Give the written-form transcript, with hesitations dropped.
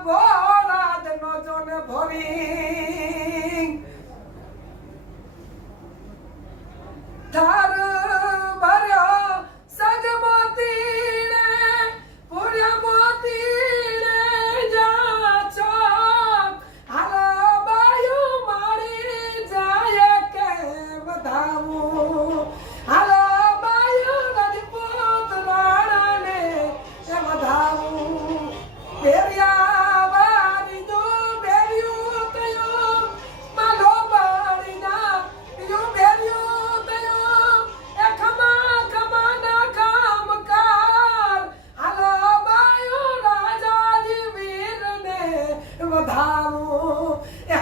બોળાદ નો John ભરી થાર ભર્યો સગમતી ને પૂર્ય મોતી ને જાચો હાલો બાયું મારી જાય કે વધાવું હાલો બાયું રજપૂત રાણાને એ વધાવું બેરિયા વારી દો બેરિયું તયો માલો બારીના યો બેરિયું તયો એ ખમા ખમા ના કામકાર હાલો બાયું રાજાજી વીરને વધાવું એ